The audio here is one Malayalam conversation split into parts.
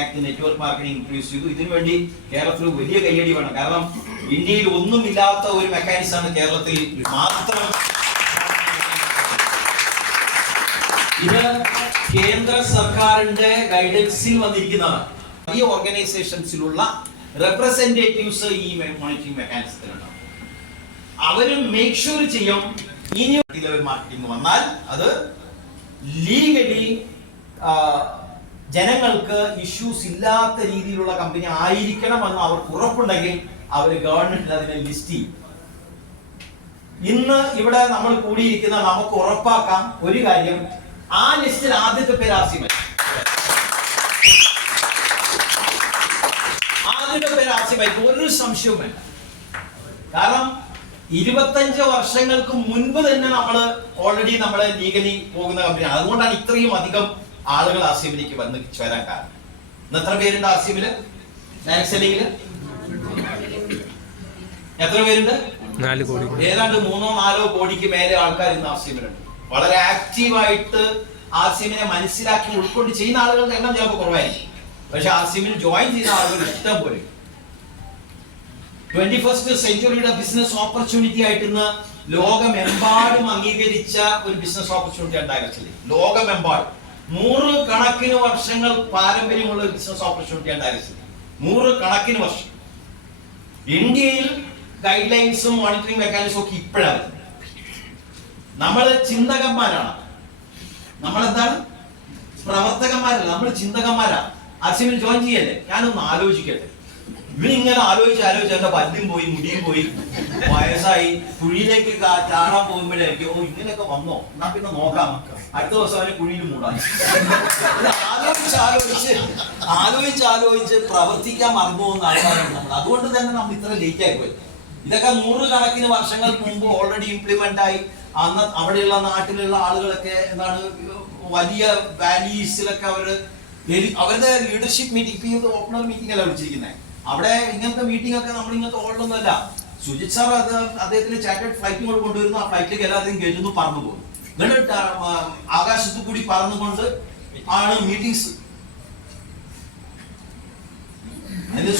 ആക്ട് നെറ്റ്വർക്ക് മാർക്കറ്റിംഗ് ഇൻട്രൊഡ്യൂസ് ചെയ്തു. ഇതിനു വേണ്ടി കേരളത്തിൽ വലിയ കയ്യടി വേണം. കാരണം ഇന്ത്യയിൽ ഒന്നുമില്ലാത്ത ഒരു മെക്കാനിസമാണ് കേരളത്തിൽ മാത്രം ഇത് കേന്ദ്ര സർക്കാരിന്റെ ഗൈഡൻസിൽ വന്നിരിക്കുന്നതാണ്. ഈ ഓർഗനൈസേഷൻസിലുള്ള റെപ്രസെന്റേറ്റീവ്സ് ഈ മോണിറ്ററിംഗ് മെക്കാനിസത്തിലുണ്ടാവും അവരും മേക്ക് ഷുവർ ചെയ്യും ഇനി മാർക്കറ്റിംഗ് വന്നാൽ അത് ലീഗലി ജനങ്ങൾക്ക് ഇഷ്യൂസ് ഇല്ലാത്ത രീതിയിലുള്ള കമ്പനി ആയിരിക്കണം എന്ന് അവർക്ക് ഉറപ്പുണ്ടെങ്കിൽ അവർ ഗവൺമെന്റിൽ അതിനെ ലിസ്റ്റ് ചെയ്യും. ഇന്ന് ഇവിടെ നമ്മൾ കൂടിയിരിക്കുന്ന നമുക്ക് ഉറപ്പാക്കാം ഒരു കാര്യം ആ ലിസ്റ്റിൽ ആദ്യത്തെ പേര് ആസിമൻ ആദ്യത്തെ പേര് ഒരു സംശയവും വേണ്ട. കാരണം ഇരുപത്തഞ്ച് വർഷങ്ങൾക്ക് മുൻപ് തന്നെ നമ്മൾ ഓൾറെഡി നമ്മളെ ലീഗലി പോകുന്ന കമ്പനിയാണ് അതുകൊണ്ടാണ് ഇത്രയും അധികം ആളുകൾ ആസിമിലേക്ക് വന്ന് ചേരാൻ കാരണം. ഇന്ന് എത്ര പേരുണ്ട് ആസിമിൽ നാക്സലിങ്ങിൽ എത്ര പേരുണ്ട്? നാല് കോടി. ഏതാണ്ട് മൂന്നോ നാലോ കോടിക്ക് മേലെ ആൾക്കാർ ഇന്ന് ആസിമിലുണ്ട് വളരെ ആക്റ്റീവായിട്ട് ആസിമിനെ മനസ്സിലാക്കി ഉൾക്കൊണ്ട് ചെയ്യുന്ന ആളുകളുടെ എണ്ണം ചിലപ്പോൾ കുറവായിരിക്കും. പക്ഷെ ആസിമിൽ ജോയിൻ ചെയ്ത ആളുകൾ ഇഷ്ടം പോലെ. ട്വന്റി ഫസ്റ്റ് സെഞ്ചുറിയുടെ ബിസിനസ് ഓപ്പർച്യൂണിറ്റി ആയിട്ട് ഇന്ന് ലോകമെമ്പാടും അംഗീകരിച്ച ഒരു ബിസിനസ് ഓപ്പർച്യൂണിറ്റി ഉണ്ടായി ലോകമെമ്പാടും. നൂറ് കണക്കിന് വർഷങ്ങൾ പാരമ്പര്യമുള്ള ബിസിനസ് ഓപ്പർച്യൂണിറ്റി ഉണ്ടായി നൂറ് കണക്കിന് വർഷം. ഇന്ത്യയിൽ ഗൈഡ് ലൈൻസും മോണിറ്ററിംഗ് മെക്കാനിസം ഒക്കെ ഇപ്പോഴാണ്. നമ്മൾ ചിന്തകന്മാരാണ്. നമ്മളെന്താണ്? പ്രവർത്തകന്മാരല്ല നമ്മൾ ചിന്തകന്മാരാണ്. അസിമിൽ ജോയിൻ ചെയ്യല്ലേ? ഞാനൊന്ന് ആലോചിക്കട്ടെ. ഇവരിങ്ങനെ ആലോചിച്ച് ആലോചിച്ച് എന്റെ പല്ലും പോയി മുടിയും പോയി. വയസ്സായി കുഴിയിലേക്ക് ചാടാൻ പോകുമ്പോഴായിരിക്കും ഓ ഇങ്ങനെയൊക്കെ വന്നോ? എന്നാ പിന്നെ നോക്കാം അടുത്ത ദിവസം അവനെ കുഴിയിൽ മൂടാൻ. ആലോചിച്ച് ആലോചിച്ച്. ആലോചിച്ച് ആലോചിച്ച് പ്രവർത്തിക്കാൻ മറന്നു പോകുന്ന നമ്മൾ. അതുകൊണ്ട് തന്നെ നമ്മൾ ഇത്ര ലേറ്റ് ആയി പോയി. ഇതൊക്കെ നൂറുകണക്കിന് വർഷങ്ങൾക്ക് മുമ്പ് ഓൾറെഡി ഇംപ്ലിമെന്റ് ആയി. അന്ന് അവിടെയുള്ള നാട്ടിലുള്ള ആളുകളൊക്കെ എന്താണ് വലിയ വാലീസിലൊക്കെ അവർ അവരുടെ ലീഡർഷിപ്പ് മീറ്റിംഗ് ഇപ്പൊ ഓപ്പണർ മീറ്റിംഗ് അല്ല വിളിച്ചിരിക്കുന്നത് അവിടെ ഇങ്ങനത്തെ മീറ്റിംഗ് ഒക്കെ നമ്മൾ ഇങ്ങനത്തെ ഓർഡറൊന്നുമല്ല സുജിത് സാർ അത് അദ്ദേഹത്തിന് ചാറ്റഡ് ഫ്ലൈറ്റും കൊണ്ടുവരുന്നു. ആ ഫ്ലൈറ്റിലേക്ക് എല്ലാവരെയും കയറ്റുന്നു പറഞ്ഞു പോകും എന്നിട്ട് ആകാശത്തു കൂടി പറന്നുകൊണ്ട് ആണ് മീറ്റിംഗ്സ് അതിന്റെ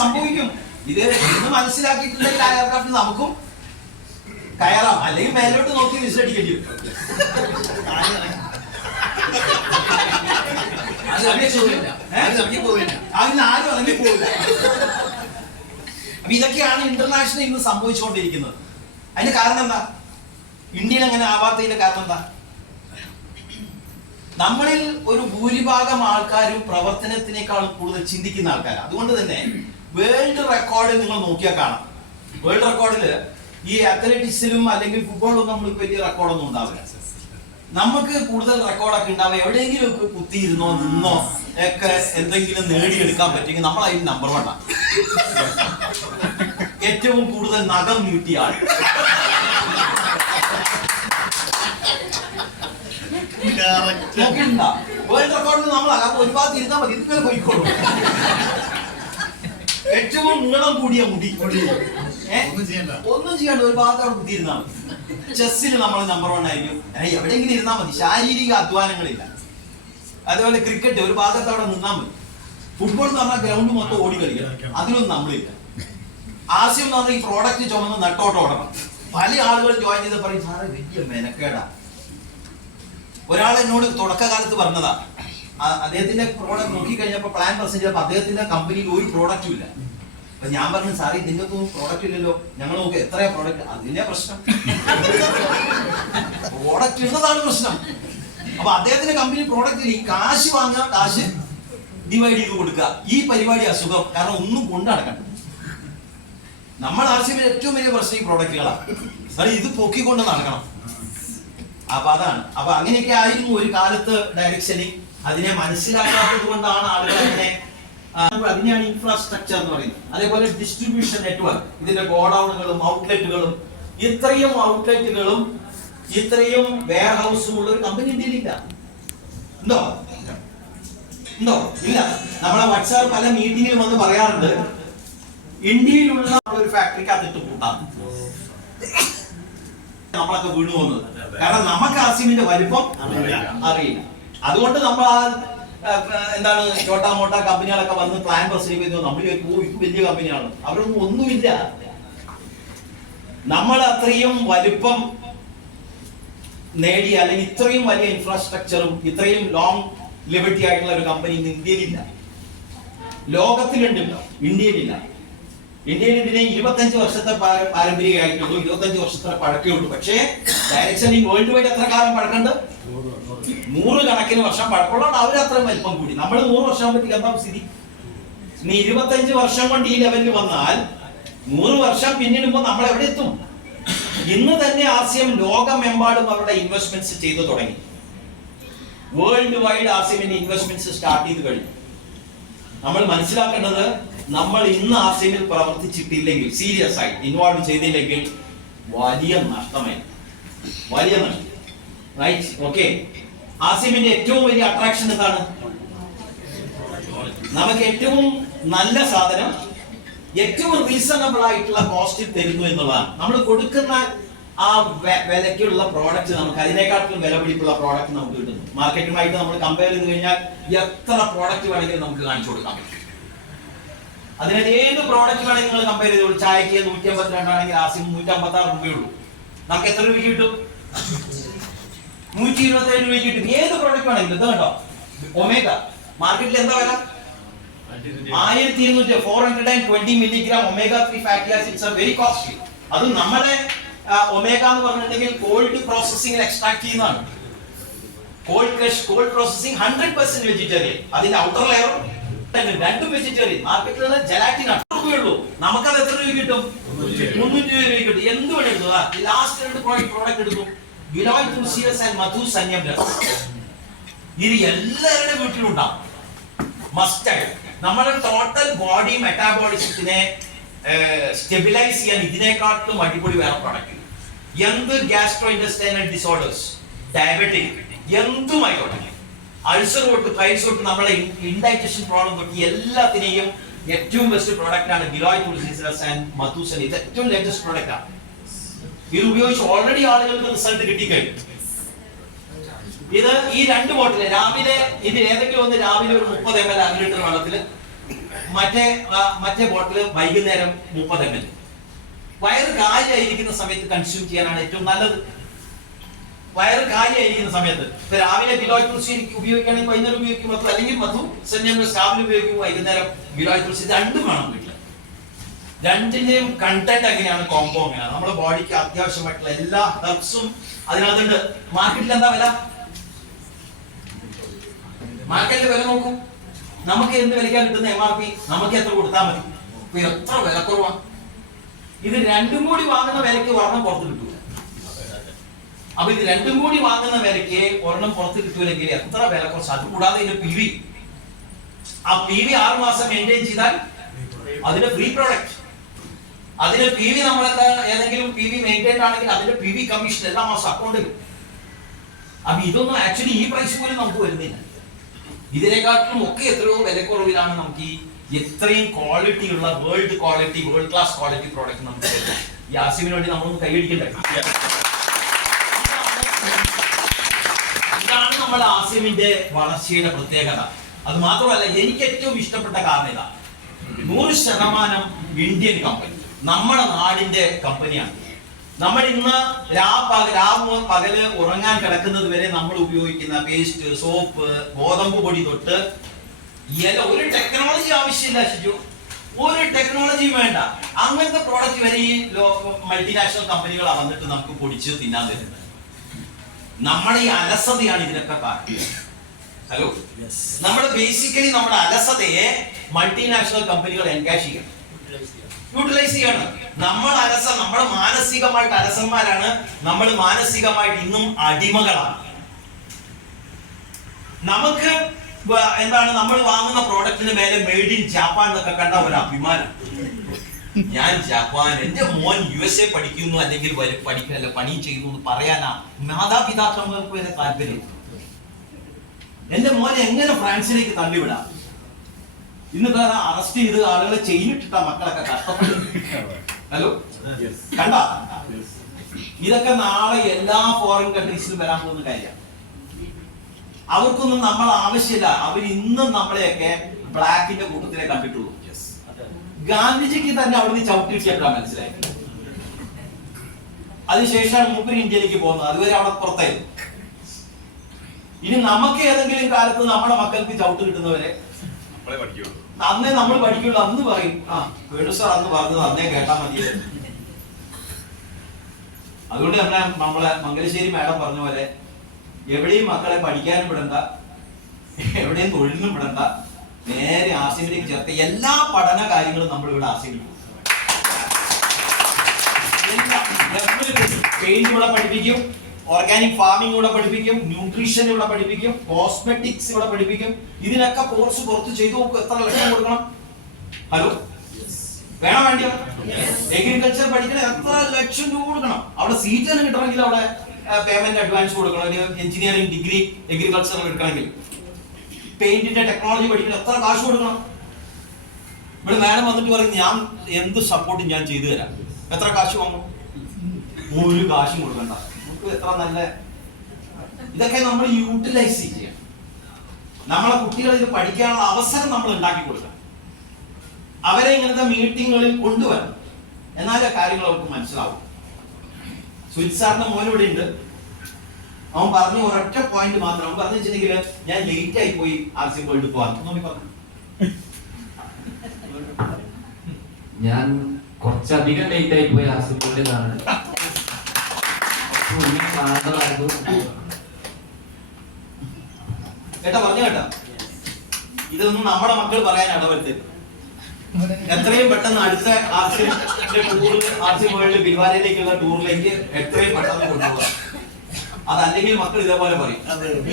സംഭവിക്കും. ഇത് ഇന്ന് മനസ്സിലാക്കിയിട്ടുണ്ടെങ്കിൽ എയർക്രാഫ്റ്റ് നമുക്കും കയറാം. അല്ലെങ്കിൽ മേലോട്ട് നോക്കി വിസടിക്കേണ്ടി വരും. അതിന് ആരും ഇറങ്ങി പോവില്ല. അപ്പൊ ഇതൊക്കെയാണ് ഇന്റർനാഷണൽ ഇന്ന് സംഭവിച്ചുകൊണ്ടിരിക്കുന്നത്. അതിന് കാരണം എന്താ? ഇന്ത്യയിൽ അങ്ങനെ ആവാത്തതിന്റെ കാരണം എന്താ? നമ്മളിൽ ഒരു ഭൂരിഭാഗം ആൾക്കാരും പ്രവർത്തനത്തിനേക്കാൾ കൂടുതൽ ചിന്തിക്കുന്ന ആൾക്കാരാണ് അതുകൊണ്ട് തന്നെ വേൾഡ് റെക്കോർഡ് നിങ്ങൾ നോക്കിയാൽ കാണാം. വേൾഡ് റെക്കോർഡിൽ ഈ അത്ലറ്റിക്സിലും അല്ലെങ്കിൽ ഫുട്ബോളിലും നമ്മൾ വലിയ റെക്കോർഡൊന്നും ഉണ്ടാവില്ല. നമുക്ക് കൂടുതൽ റെക്കോർഡൊക്കെ ഉണ്ടാവുക എവിടെയെങ്കിലും ഒക്കെ കുത്തിയിരുന്നോ നിന്നോ ഒക്കെ എന്തെങ്കിലും നേടിയെടുക്കാൻ പറ്റുമെങ്കിൽ നമ്മൾ അതിന് നമ്പർ വൺ ആണ് ഏറ്റവും കൂടുതൽ നഖം നീട്ടിയ ആൾ. വേൾഡ് റെക്കോർഡിൽ നമ്മളാകാം അപ്പൊ ഒരു ഭാഗത്ത് ഇരുന്നാൽ മതി. ഇതുപോലെ പോയിക്കോളും. ഏറ്റവും നീളം കൂടിയ മുടി? ഒന്നും ചെയ്യണ്ട. ഒരു ഭാഗത്ത് അവിടെ കുത്തിയിരുന്നാൽ മതി. ചെസ്സിൽ നമ്മൾ നമ്പർ വൺ ആയിരിക്കും. എവിടെയെങ്കിലും ഇരുന്നാൽ മതി. ശാരീരിക അധ്വാനങ്ങളില്ല. അതേപോലെ ക്രിക്കറ്റ് ഒരു ഭാഗത്ത് അവിടെ നിന്നാൽ മതി. ഫുട്ബോൾ എന്ന് പറഞ്ഞാൽ ഗ്രൗണ്ട് മൊത്തം ഓടി കളിക്കണം. അതിനൊന്നും നമ്മളില്ല. ആശയം എന്ന് പറഞ്ഞാൽ ഈ പ്രോഡക്റ്റ് ചുമന്ന് നട്ടോട്ട് ഓടണം. പല ആളുകൾ ജോയിൻ ചെയ്ത് പറയും സാറേ വലിയ മെനക്കേടാ. ഒരാൾ എന്നോട് തുടക്കകാലത്ത് പറഞ്ഞതാ അദ്ദേഹത്തിന്റെ പ്രോഡക്റ്റ് നോക്കി കഴിഞ്ഞപ്പോ പ്ലാൻ പ്രസന്റ് ചെയ്തപ്പോൾ അദ്ദേഹത്തിന്റെ കമ്പനിയിൽ ഒരു പ്രോഡക്റ്റും ഇല്ല. അപ്പൊ ഞാൻ പറഞ്ഞു സാറി നിങ്ങൾക്കൊന്നും പ്രോഡക്റ്റ് ഇല്ലല്ലോ. ഞങ്ങൾ നോക്കി എത്രയാ പ്രോഡക്റ്റ് അതിന്റെ പ്രശ്നം. പ്രോഡക്റ്റ് ഉള്ളതാണ് പ്രശ്നം. അപ്പൊ അദ്ദേഹത്തിന്റെ കമ്പനി പ്രോഡക്റ്റ് ഈ കാശ് വാങ്ങാൻ കാശ് ഡിവൈഡ് ചെയ്ത് കൊടുക്കുക. ഈ പരിപാടി അസുഖം. കാരണം ഒന്നും കൊണ്ടു നടക്കണ്ട. നമ്മൾ ആവശ്യമായ ഏറ്റവും വലിയ പ്രശ്നം ഈ പ്രോഡക്റ്റുകളാണ് സാറി ഇത് പൊക്കിക്കൊണ്ട് നടക്കണം. അപ്പൊ അതാണ്. അപ്പൊ അങ്ങനെയൊക്കെ ആയിരുന്നു ഒരു കാലത്ത് ഡയറക്ഷനിൽ അതിനെ മനസ്സിലാക്കാത്തത് കൊണ്ടാണ് ആളുകൾ അങ്ങനെ അതിനെയാണ് ഇൻഫ്രാസ്ട്രക്ചർ എന്ന് പറയുന്നത്. അതേപോലെ ഡിസ്ട്രിബ്യൂഷൻ നെറ്റ്വർക്ക് ഇതിന്റെ ഗോഡൌണുകളും ഔട്ട്ലെറ്റുകളും ഇത്രയും ഔട്ട്ലെറ്റുകളും ഇത്രയും വെയർ ഹൗസും ഉള്ള ഒരു കമ്പനി ഇന്ത്യയിലില്ല ഉണ്ടോ? ഉണ്ടോ? ഇല്ല. നമ്മളെ വാട്സാപ്പ് പല മീറ്റിംഗിലും വന്ന് പറയാറുണ്ട് ഇന്ത്യയിലുള്ള ഒരു ഫാക്ടറിക്ക് അതിട്ട് കൂട്ടാം. നമ്മളൊക്കെ വീണു പോകുന്നത്. കാരണം നമുക്ക് ആസിമിന്റെ വലിപ്പം അറിയില്ല. അതുകൊണ്ട് നമ്മൾ ആ എന്താണ് ചോട്ടാ മോട്ട കമ്പനികളൊക്കെ വന്ന് പ്ലാൻ നമ്മൾ ചോദിക്കും, ഓ ഇത് വലിയ കമ്പനിയാണ്. അവരൊന്നും ഒന്നുമില്ല. നമ്മൾ അത്രയും വലിപ്പം നേടിയ അല്ലെങ്കിൽ ഇത്രയും വലിയ ഇൻഫ്രാസ്ട്രക്ചറും ഇത്രയും ലോങ് ലിബർട്ടി ആയിട്ടുള്ള ഒരു കമ്പനി ഇന്ന് ഇന്ത്യയിലില്ല. ലോകത്തിലുണ്ടല്ലോ ഇന്ത്യയിലില്ല. ഇന്ത്യയിൽ ഇതിന് ഇരുപത്തഞ്ച് വർഷത്തെ പാര- പാരമ്പര്യമായിട്ടുള്ളൂ. ഇരുപത്തഞ്ച് വർഷത്തെ പഴക്കേ ഉള്ളൂ. പക്ഷേ ഡയറക്ഷൻ ഈ വേൾഡ് വൈഡ് എത്ര കാലം പഴക്കണ്ട് നൂറ് കണക്കിന് വർഷം പഴക്കമുള്ളതാണ്. അവർ അത്രയും വലിപ്പം കൂടി. നമ്മൾ നൂറ് വർഷം ആകുമ്പോഴത്തേക്ക് എന്താ സ്ഥിതി? നീ ഇരുപത്തഞ്ച് വർഷം കൊണ്ട് ഈ ലെവലിൽ വന്നാൽ നൂറ് വർഷം പിന്നിടുമ്പോൾ നമ്മൾ എവിടെ എത്തും? ഇന്ന് തന്നെ ആസിയം ലോകമെമ്പാടും അവരുടെ ഇൻവെസ്റ്റ്മെന്റ്സ് ചെയ്തു തുടങ്ങി. വേൾഡ് വൈഡ് ആസിയമിന്റെ ഇൻവെസ്റ്റ്മെന്റ്സ് സ്റ്റാർട്ട് ചെയ്ത് കഴിഞ്ഞു. നമ്മൾ മനസ്സിലാക്കേണ്ടത് നമ്മൾ ഇന്ന് ആശയങ്ങൾ പ്രവർത്തിച്ചിട്ടില്ലെങ്കിൽ സീരിയസ് ആയി ഇൻവോൾവ് ചെയ്തില്ലെങ്കിൽ വലിയ നഷ്ടമായി. വലിയ നഷ്ടം. റൈറ്റ് ഓക്കെ ആസിമിന്റെ ഏറ്റവും വലിയ അട്രാക്ഷൻ എന്താണ്? നമുക്ക് ഏറ്റവും നല്ല സാധനം ഏറ്റവും റീസണബിൾ ആയിട്ടുള്ള കോസ്റ്റിൽ തരുന്നു എന്നുള്ളതാണ്. നമ്മൾ കൊടുക്കുന്ന ആ വിലയ്ക്കുള്ള പ്രോഡക്റ്റ് നമുക്ക് അതിനേക്കാട്ടിലും വില പിടിപ്പുള്ള പ്രോഡക്റ്റ് നമുക്ക് കിട്ടുന്നു. മാർക്കറ്റുമായിട്ട് നമ്മൾ കമ്പയർ ചെയ്ത് കഴിഞ്ഞാൽ എത്ര പ്രോഡക്റ്റ് വേണമെങ്കിലും നമുക്ക് കാണിച്ചു കൊടുക്കാം. അതിനകത്ത് ഏത് പ്രോഡക്റ്റ് വേണമെങ്കിൽ നിങ്ങൾ കമ്പയർ ചെയ്തോളൂ ചായക്ക് നൂറ്റി അമ്പത്തി രണ്ടാണെങ്കിൽ ആസിം നൂറ്റി അമ്പത്തി ആറ് രൂപയുള്ളൂ നമുക്ക് എത്ര രൂപയ്ക്ക് കിട്ടും? നൂറ്റി ഇരുപത്തി ഏഴ് രൂപയ്ക്ക് കിട്ടും. ഏത് പ്രോഡക്റ്റ് വേണമെങ്കിലും. ഇത് കേട്ടോ ഒമേഗ. മാർക്കറ്റിൽ എന്താ വില? ആയിരത്തി ഇരുന്നൂറ്റി four hundred and twenty milligram omega three fatty acids are very costly അത് നമ്മുടെ ഒമേഗ എന്ന് പറഞ്ഞിട്ടുണ്ടെങ്കിൽ കോൾഡ് പ്രോസസ്സിംഗിൽ എക്സ്ട്രാക്ട് ചെയ്യുന്നതാണ്. Cold crush cold processing hundred percent vegetarian അതിന്റെ ഔട്ടർ ലെയർ രണ്ടും വെജിറ്റേറിയൻ മാർക്കറ്റിലുള്ള ജലാറ്റിൻ രൂപയുള്ളൂ നമുക്കത് എത്ര രൂപ കിട്ടും? മുന്നൂറ്റി രൂപ കിട്ടും. എന്ത് വേണം എടുക്കുക ലാസ്റ്റ് രണ്ട് പ്രോഡക്റ്റ് എടുക്കും. ബിലോയ് തുളസിയസ് ആൻഡ് മധു സന്യം ഇത് എല്ലാവരുടെ വീട്ടിലും ഉണ്ടാവും. മസ്റ്റായിട്ട് നമ്മുടെ ടോട്ടൽ ബോഡി മെറ്റാബോളിസത്തിനെ സ്റ്റെബിലൈസ് ചെയ്യാൻ ഇതിനെക്കാട്ടും അടിപൊളി വേറെ പ്രോഡക്റ്റ് എന്ത് ഗ്യാസ്ട്രോ ഇൻഡസ്റ്റൈനൽ ഡിസോർഡേഴ്സ് ഡയബറ്റിക് എന്തുമായിക്കോട്ടെ അൾസർ തൊട്ട് പൈൽസ് തൊട്ട് നമ്മളെ ഇൻഡൈജഷൻ പ്രോബ്ലം തൊട്ട് എല്ലാത്തിനെയും ഏറ്റവും ബെസ്റ്റ് പ്രോഡക്റ്റ് ആണ് ഗിലോയ് തുളസിസസ് ആൻഡ് മധുസൻ. ഇത് ഏറ്റവും ലേറ്റസ്റ്റ് പ്രോഡക്റ്റ് ആണ് ഇത് ഉപയോഗിച്ച് ഓൾറെഡി ആളുകൾക്ക് റിസൾട്ട് കിട്ടിക്കഴിഞ്ഞു. ഇത് ഈ രണ്ട് ബോട്ടിൽ രാവിലെ ഇത് ഏതെങ്കിലും ഒന്ന് രാവിലെ ഒരു മുപ്പത് എം എൽ അര ലിറ്റർ വെള്ളത്തിൽ മറ്റേ മറ്റേ ബോട്ടിൽ വൈകുന്നേരം മുപ്പത് എം എൽ വയറ് കാലിയായിരിക്കുന്ന സമയത്ത് കൺസ്യൂം ചെയ്യാനാണ് ഏറ്റവും നല്ലത്. വയറ് കാലിയായിരിക്കുന്ന സമയത്ത്. ഇപ്പൊ രാവിലെ ബിലോയ് തുളസി ഉപയോഗിക്കുകയാണെങ്കിൽ വൈകുന്നേരം ഉപയോഗിക്കും അല്ലെങ്കിൽ മധു സന്യം രാവിലെ ഉപയോഗിക്കും വൈകുന്നേരം ബിലോയ് തുളസി രണ്ടും വേണം വീട്ടിൽ. രണ്ടിന്റെയും കണ്ടന്റ് എങ്ങനെയാണ്? കോംബോ എങ്ങനെയാണ്? നമ്മുടെ ബോഡിക്ക് അത്യാവശ്യമായിട്ടുള്ള എല്ലാ ഹെർബ്സും അതിനകത്തുണ്ട്. മാർക്കറ്റിൽ എന്താ വില? മാർക്കറ്റിൽ വില നോക്കും. നമുക്ക് എന്ത് വിലയ്ക്കാണ് കിട്ടുന്ന എം ആർ പി നമുക്ക് എത്ര കൊടുത്താൽ മതി? എത്ര വില കുറവാ ഇത് രണ്ടും കൂടി വാങ്ങുന്ന വിലയ്ക്ക് വർണം പുറത്ത് കിട്ടൂല അപ്പൊ ഇത് രണ്ടും കൂടി വാങ്ങുന്ന വിലയ്ക്ക് ഒരെണ്ണം പുറത്ത് കിട്ടൂലെങ്കിൽ എത്ര വില കുറച്ച്? അത് കൂടാതെ ഇതിന്റെ പി വി ആ പി വി ആറ് മാസം മെയിന്റെയിൻ ചെയ്താൽ അതിന്റെ ഫ്രീ പ്രോഡക്റ്റ് അതിന് പി വി നമ്മളെന്താ ഏതെങ്കിലും പി വി മെയിന്റെയിൻ ആണെങ്കിൽ അതിന്റെ പി വി കമ്മീഷൻ എല്ലാ മാസം അക്കൗണ്ടിൽ അപ്പൊ ഇതൊന്നും ആക്ച്വലി ഈ പ്രൈസ് പോലും നമുക്ക് വരുന്നില്ല. ഇതിനെക്കാട്ടിലും ഒക്കെ എത്രയോ വിലക്കുറവിലാണ് നമുക്ക് ഈ എത്രയും ക്വാളിറ്റി ഉള്ള world quality world class quality product നമുക്ക്. ഈ ആസിമിന് വേണ്ടി നമ്മളൊന്ന് കൈയടിക്കണ്ടേ ഇതാണ് നമ്മുടെ ആസിമിന്റെ വളർച്ചയുടെ പ്രത്യേകത. അത് മാത്രമല്ല എനിക്ക് ഏറ്റവും ഇഷ്ടപ്പെട്ട കാരണം ഇതാ. നൂറ് ശതമാനം ഇന്ത്യൻ കമ്പനി നമ്മുടെ നാടിന്റെ കമ്പനിയാണ് നമ്മൾ ഇന്ന് പകൽ ഉറങ്ങാൻ കിടക്കുന്നത് വരെ നമ്മൾ ഉപയോഗിക്കുന്ന പേസ്റ്റ് സോപ്പ് ഗോതമ്പ് പൊടി തൊട്ട് ഇല. ഒരു ടെക്നോളജി ആവശ്യമില്ല ശിജു ഒരു ടെക്നോളജിയും വേണ്ട. അങ്ങനത്തെ പ്രോഡക്റ്റ് വരെ ഈ മൾട്ടിനാഷണൽ കമ്പനികൾ വന്നിട്ട് നമുക്ക് പൊടിച്ച് തിന്നാൻ തരുന്നത്. നമ്മുടെ ഈ അലസതയാണ് ഇതിനൊക്കെ കാരണം. ഹലോ നമ്മൾ ബേസിക്കലി നമ്മുടെ അലസതയെ മൾട്ടിനാഷണൽ കമ്പനികൾ എൻകാഷ് ചെയ്യണം. യൂട്ടിലൈസ് ചെയ്യണം. നമ്മൾ അലസ നമ്മൾ മാനസികമായിട്ട് അലസന്മാരാണ്. നമ്മൾ മാനസികമായിട്ട് ഇന്നും അടിമകളാണ്. നമുക്ക് എന്താണ് നമ്മൾ വാങ്ങുന്ന പ്രോഡക്റ്റിന് മേലെ മെയ്ഡ് ഇൻ ജാപ്പാൻ എന്നൊക്കെ കണ്ട ഒരു അഭിമാനം. ഞാൻ ജപ്പാൻ എന്റെ മോൻ യു എസ് എ പഠിക്കുന്നു അല്ലെങ്കിൽ പഠിക്കുന്നു പഠിക്കല്ല പണി ചെയ്യുന്നു എന്ന് പറയാനാ മാതാപിതാക്കന്മാർക്ക് വരെ താല്പര്യം. എന്റെ മോനെ എങ്ങനെ ഫ്രാൻസിലേക്ക് തള്ളിവിടാം? ഇന്നിപ്പോ അറസ്റ്റ് ചെയ്ത് ആളുകളെ ചെയിനിട്ടിട്ട മക്കളൊക്കെ കഷ്ടപ്പെട്ടു ഹലോ? കണ്ട? ഇതൊക്കെ നാളെ എല്ലാ ഫോറിൻ കൺട്രീസിലും വരാൻ പോകുന്ന കാര്യമാണ് അവർക്കൊന്നും നമ്മൾ ആവശ്യമില്ല. അവർ ഇന്നും നമ്മളെയൊക്കെ ബ്ലാക്കിന്റെ കൂട്ടത്തിലെ കണ്ടിട്ടുള്ളൂ. ഗാന്ധിജിക്ക് തന്നെ അവിടുന്ന് ചവിട്ടി കിട്ടിയപ്പോഴാണ് മനസ്സിലായി അതിനുശേഷമാണ് മൂപ്പര് ഇന്ത്യയിലേക്ക് പോകുന്നത്. അതുവരെ അവിടെ പുറത്തായിരുന്നു ഇനി നമുക്ക് ഏതെങ്കിലും കാലത്ത് നമ്മുടെ മക്കൾക്ക് ചവിട്ട് കിട്ടുന്നവരെ അന്നേ നമ്മൾ പഠിക്കുള്ളൂ. അന്ന് പറയും ആ വേണു സാർ അന്ന് പറഞ്ഞത് അന്നേ കേട്ടാ മതി അതുകൊണ്ട് തന്നെ നമ്മളെ മംഗലശ്ശേരി മാഡം പറഞ്ഞ പോലെ എവിടെയും മക്കളെ പഠിക്കാനും വിടണ്ട എവിടെയും തൊഴിലിനും വിടണ്ട നേരെ ആസിമിലേക്ക് ചേർത്ത് എല്ലാ പഠന കാര്യങ്ങളും നമ്മൾ ഇവിടെ ആസിമിൽ പെയിന്റ് പഠിപ്പിക്കും ഓർഗാനിക് ഫാമിംഗ് ഇവിടെ പഠിപ്പിക്കും ന്യൂട്രീഷൻ ഇവിടെ പഠിപ്പിക്കും കോസ്മെറ്റിക്സ് ഇവിടെ പഠിപ്പിക്കും. ഇതിനൊക്കെ കോഴ്സ് പുറത്ത് ചെയ്തു നോക്കും എത്ര ലക്ഷം കൊടുക്കണം? ഹലോ വേണം വേണ്ടിയോ? എഗ്രികൾച്ചർ പഠിക്കണം എത്ര ലക്ഷം രൂപ കൊടുക്കണം? അവിടെ സീറ്റ് തന്നെ കിട്ടണമെങ്കിൽ അവിടെ പേയ്മെന്റ് അഡ്വാൻസ് കൊടുക്കണം. ഒരു എഞ്ചിനീയറിംഗ് ഡിഗ്രി എഗ്രികൾച്ചർ എടുക്കണമെങ്കിൽ. പെയിന്റിന്റെ ടെക്നോളജി പഠിക്കണം. എത്ര കാശ് കൊടുക്കണം? ഇവിടെ മാഡം വന്നിട്ട് പറയും ഞാൻ എന്ത് സപ്പോർട്ട് ഞാൻ ചെയ്തു തരാം. എത്ര കാശ് വാങ്ങും? ഒരു കാശും കൊടുക്കണ്ട. നമുക്ക് എത്ര നല്ല ഇതൊക്കെ നമ്മൾ യൂട്ടിലൈസ് ചെയ്യണം. നമ്മളെ കുട്ടികൾ ഇത് പഠിക്കാനുള്ള അവസരം നമ്മൾ ഉണ്ടാക്കി കൊടുക്കണം. അവരെ ഇങ്ങനത്തെ മീറ്റിങ്ങുകളിൽ കൊണ്ടുവരണം. എന്നാലേ കാര്യങ്ങൾ അവർക്ക് മനസ്സിലാവും. സുജിത് സാറിന്റെ മോൻ ഇവിടെ ഉണ്ട്. അവൻ പറഞ്ഞ ഒരൊറ്റ പോയിന്റ് മാത്രം. അവൻ പറഞ്ഞു വെച്ചിട്ടുണ്ടെങ്കിൽ ഞാൻ ലേറ്റ് ആയി പോയി ആർ സി വേൾഡ് പോവാൻ. നോക്കി പറഞ്ഞു ഞാൻ കുറച്ചധികം ലേറ്റ് ആയി പോയി ആസിഫിന്റെ കാണാൻ മുന്നേ കാണേണ്ടതായിരുന്നു കേട്ടാ പറഞ്ഞു കേട്ടോ ഇതൊന്നും നമ്മുടെ മക്കൾ പറയാൻ ഇടവരുത്തരുത് എത്രയും പെട്ടെന്ന് അടുത്ത ആർസി ടൂറിൽ ആർസി വേൾഡ് ബിൽവാലയിലേക്കുള്ള ടൂറിലേക്ക് എത്രയും പെട്ടെന്ന് കൊണ്ടുപോകാം. അതല്ലെങ്കിൽ മക്കൾ ഇതേപോലെ പറയും.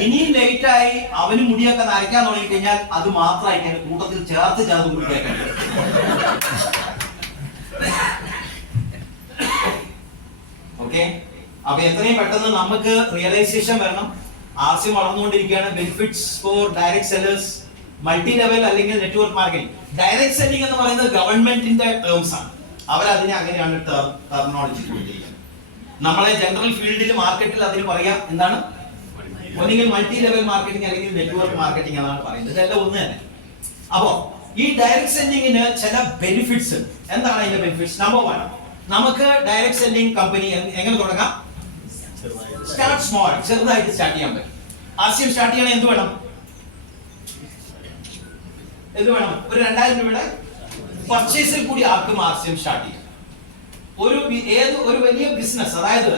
ഇനി ലേറ്റ് ആയി അവന് മുടിയൊക്കെ നരയ്ക്കാൻ തുടങ്ങി കഴിഞ്ഞാൽ അത് മാത്രമായിട്ട് ഞാൻ കൂട്ടത്തിൽ ചേർത്ത് ചേർത്ത് കൂടി കേൾക്കാൻ ഓക്കെ അപ്പൊ എത്രയും പെട്ടെന്ന് നമുക്ക് റിയലൈസേഷൻ വരണം. ആവശ്യം വളർന്നുകൊണ്ടിരിക്കുകയാണ്. Benefits for direct sellers multi level അല്ലെങ്കിൽ നെറ്റ്വർക്ക് മാർക്കറ്റിംഗ് ഡയറക്ട് സെല്ലിംഗ് എന്ന് പറയുന്നത് ഗവൺമെന്റിന്റെ ടേംസ് ആണ്. അവരതിനെ അങ്ങനെയാണ് ടെർമിനോളജി കൊണ്ടിരിക്കുന്നത് നമ്മളെ ജനറൽ ഫീൽഡിൽ മാർക്കറ്റിൽ അതിന് പറയാം എന്താണ്? ഒന്നുകിൽ മൾട്ടി ലെവൽ മാർക്കറ്റിംഗ് അല്ലെങ്കിൽ നെറ്റ്വർക്ക് മാർക്കറ്റിംഗ് എന്നാണ് പറയുന്നത്. ഇതെല്ലാം ഒന്ന് തന്നെ. അപ്പോ ഈ ഡയറക്ട് സെല്ലിങ്ങിന് ചില ബെനിഫിറ്റ്സ് ഉണ്ട്. എന്താണ് അതിന്റെ ബെനിഫിറ്റ്സ് നമ്പർ വൺ നമുക്ക് ഡയറക്ട് സെല്ലിംഗ് കമ്പനി എങ്ങനെ തുടങ്ങാം? സ്റ്റാർട്ട് സ്മോൾ ചെറുതായിട്ട് സ്റ്റാർട്ട് ചെയ്യാൻ പറ്റും. ആശയം സ്റ്റാർട്ട് ചെയ്യണേ എന്ത് വേണം? എന്ത് വേണം? ഒരു രണ്ടായിരം രൂപയുടെ പർച്ചേസിൽ കൂടി ആർക്കും ആശയം സ്റ്റാർട്ട് ചെയ്യാം. ഒരു ഏത് ഒരു വലിയ ബിസിനസ് അതായത്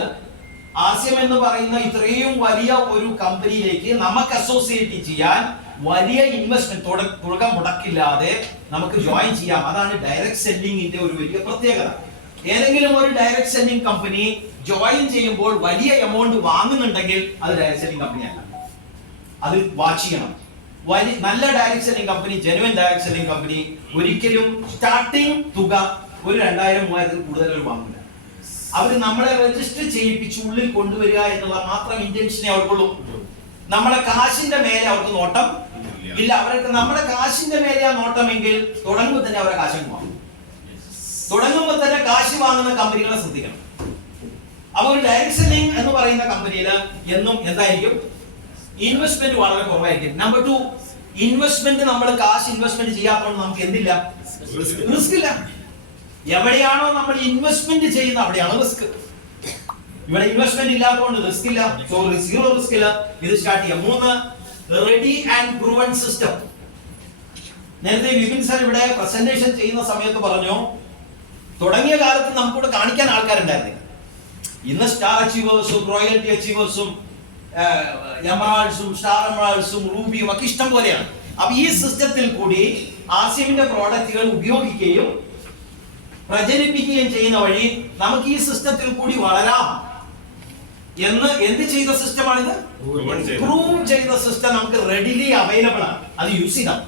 ആസ്യം എന്ന് പറയുന്ന ഇത്രയും വലിയ ഒരു കമ്പനിയിലേക്ക് നമുക്ക് അസോസിയേറ്റ് ചെയ്യാൻ വലിയ ഇൻവെസ്റ്റ്മെന്റ് തുടക്കം മുടക്കില്ലാതെ നമുക്ക് ജോയിൻ ചെയ്യാം. അതാണ് ഡയറക്ട് സെല്ലിംഗിന്റെ ഒരു വലിയ പ്രത്യേകത. ഏതെങ്കിലും ഒരു ഡയറക്ട് സെല്ലിംഗ് കമ്പനി ജോയിൻ ചെയ്യുമ്പോൾ വലിയ എമൗണ്ട് വാങ്ങുന്നുണ്ടെങ്കിൽ അത് ഡയറക്ട് സെല്ലിംഗ് കമ്പനി അല്ല. അത് വാച്ച് ചെയ്യണം. വലിയ നല്ല direct selling company genuine direct selling company ഒരിക്കലും സ്റ്റാർട്ടിംഗ് തുക ഒരു രണ്ടായിരം മൂവായിരത്തിൽ കൂടുതൽ അവർ വാങ്ങില്ല അവർ നമ്മളെ രജിസ്റ്റർ ചെയ്യിപ്പിച്ച് ഉള്ളിൽ കൊണ്ടുവരിക എന്നുള്ള മാത്രം ഇന്റൻഷനെ അവർക്കുള്ളൂ. നമ്മളെ കാശിന്റെ മേലെ അവർക്ക് നോട്ടം ഇല്ല. അവർക്ക് നമ്മുടെ കാശിന്റെ മേലെ ആ നോട്ടമെങ്കിൽ തുടങ്ങുമ്പോൾ തന്നെ അവരെ കാശ് വാങ്ങും. തുടങ്ങുമ്പോൾ തന്നെ കാശ് വാങ്ങുന്ന കമ്പനികളെ ശ്രദ്ധിക്കണം. അപ്പൊ ഒരു ഡയറക്ട് സെല്ലിംഗ് എന്ന് പറയുന്ന കമ്പനിയിൽ എന്നും എന്തായിരിക്കും? ഇൻവെസ്റ്റ്മെന്റ് വളരെ കുറവായിരിക്കും. നമ്പർ ടു ഇൻവെസ്റ്റ്മെന്റ് നമ്മൾ കാശ് ഇൻവെസ്റ്റ്മെന്റ് ചെയ്യാത്തതുകൊണ്ട് നമുക്ക് എന്തില്ല? റിസ്ക് ഇല്ല. എവിടെയാണോ നമ്മൾ ഇൻവെസ്റ്റ്മെന്റ് ചെയ്യുന്ന അവിടെയാണ് റിസ്ക് ഇവിടെ ഇൻവെസ്റ്റ്മെന്റ് ഇല്ലാത്തതുകൊണ്ട് റിസ്ക് ഇല്ല. സോ സീറോ റിസ്ക് ഇല്ല. ഇത് സ്റ്റാർട്ട് ചെയ്യാം. മൂന്ന് റെഡി ആൻഡ് പ്രൂവൺ സിസ്റ്റം നേരത്തെ വിപിൻ സാർ ഇവിടെ പ്രസന്റേഷൻ ചെയ്യുന്ന സമയത്ത് പറഞ്ഞു തുടങ്ങിയ കാലത്ത് നമുക്കിവിടെ കാണിക്കാൻ ആൾക്കാരുണ്ടായിരുന്നില്ല. ഇന്ന് സ്റ്റാർ അച്ചീവേഴ്സും റോയൽറ്റി അച്ചീവേഴ്സും എമറാൾസും സ്റ്റാർ എമറാൾസും റൂബിയും ഒക്കെ ഇഷ്ടം പോലെയാണ്. അപ്പൊ ഈ സിസ്റ്റത്തിൽ കൂടി ആസിമിന്റെ പ്രോഡക്റ്റുകൾ ഉപയോഗിക്കുകയും പ്രചരിപ്പിക്കുകയും ചെയ്യുന്ന വഴി നമുക്ക് ഈ സിസ്റ്റത്തിൽ കൂടി വളരാം. എന്ന് എന്ത് ചെയ്ത സിസ്റ്റമാണിത്. പ്രൂവ് ചെയ്ത. സിസ്റ്റം നമുക്ക് റെഡിലി അവൈലബിൾ ആണ്. അത് യൂസ് ചെയ്താൽ.